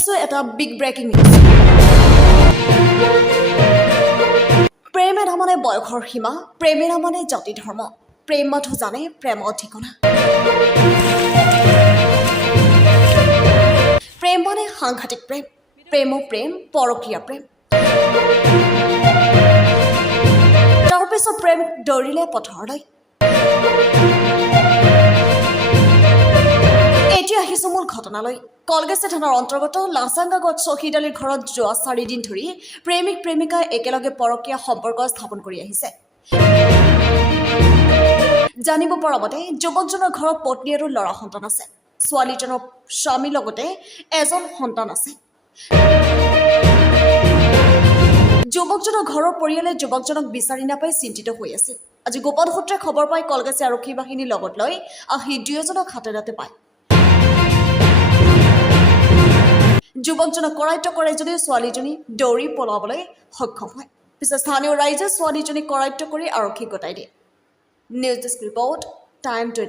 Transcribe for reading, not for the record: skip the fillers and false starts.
পাইছো এটা big breaking news প্ৰেমে নামানে বয়সৰ সীমা প্ৰেমে নামানে জাতি ধৰ্ম প্ৰেম মাথো জানে প্ৰেমৰ ঠিকনা প্ৰেম মানে সাংঘাতিক প্ৰেম প্ৰেম পৰকীয়া প্ৰেম তাৰপিছত প্ৰেম দৌৰিলে পথৰলৈ এতিয়া আহিছো মূল ঘটনালৈ কলগেছে থানাৰ অন্তৰ্গত লাচাংগাগত শহীদ আলীৰ ঘৰত যোৱা 4 দিন ধৰি প্ৰেমিক প্ৰেমিকাই একেলগে পৰকীয়া সম্পৰ্ক স্থাপন কৰি আহিছে জানিব পৰা মতে যুৱকজনৰ ঘৰত পত্নী আৰু ল'ৰা সন্তান আছে ছোৱালীজনৰ স্বামীৰ লগতে এজন সন্তান আছে যুৱকজনৰ ঘৰৰ পৰিয়ালে যুৱকজনক বিচাৰি নাপাই চিন্তিত হৈ আছিল আজি গোপন সূত্ৰে খবৰ পাই কলগেছে আৰক্ষী বাহিনীৰ লগত লৈ আহি দুয়োজনক হাতেনাতে পায় যুৱকজনক কৰায়ত্ব কৰে যদিও ছোৱালীজনী দৌৰি পলাবলৈ সক্ষম হয় পিছে স্থানীয় ৰাইজে ছোৱালীজনীক কৰায়ত্ব কৰি আৰক্ষীক গতাই দিয়ে নিউজ ডেস্ক ৰিপৰ্ট টাইম